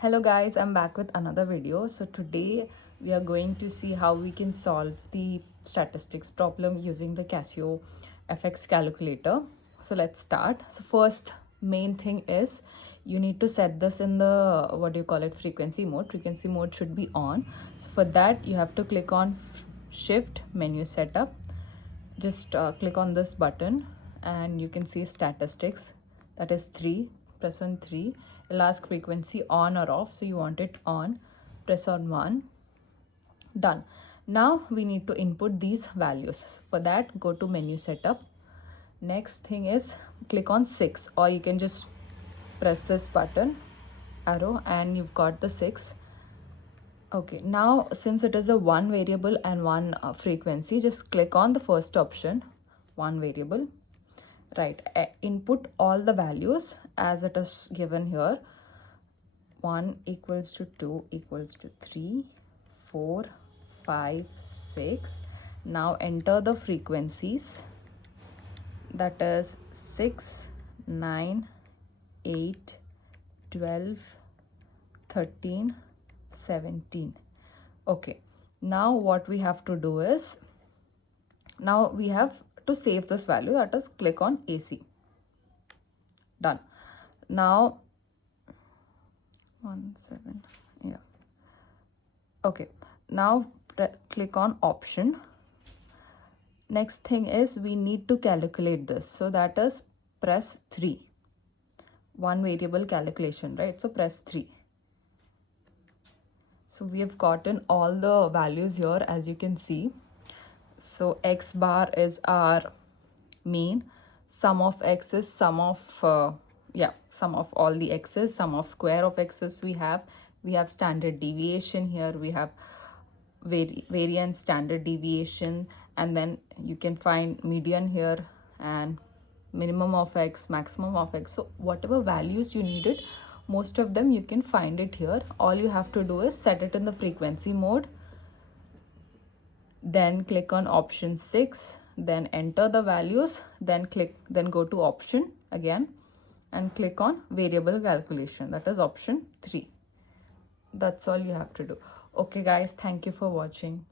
Hello guys, I'm back with another video. So today we are going to see how we can solve the statistics problem using the Casio FX calculator. So let's start. So first main thing is you need to set this in the frequency mode. Frequency mode should be on. So for that you have to click on shift menu setup. Just click on this button and you can see statistics, that is 3. Press on 3. It'll ask frequency on or off, so you want it on. Press on 1. Done. Now we need to input these values. For that, go to menu setup. Next thing is click on 6, or you can just press this button arrow and you've got the 6. Okay, now since it is a one variable and one frequency, just click on the first option, one variable. Right, input all the values as it is given here. 1 equals to 2 equals to 3, 4, 5, 6. Now enter the frequencies, that is 6, 9, 8, 12, 13, 17. Okay, now what we have to do is, now we have to save this value, that is click on AC. Done. Now 17, yeah. Okay, now click on option. Next thing is we need to calculate this, so that is press 3. One variable calculation, right? So press 3. So we have gotten all the values here, as you can see. So x bar is our mean, sum of x is sum of sum of all the x's, sum of square of x's. We have standard deviation here, we have variance, standard deviation, and then you can find median here and minimum of x, maximum of x. So whatever values you needed, most of them you can find it here. All you have to do is set it in the frequency mode, then click on option 6, then enter the values, then go to option again and click on variable calculation, that is option 3. That's all you have to do. Okay guys, thank you for watching.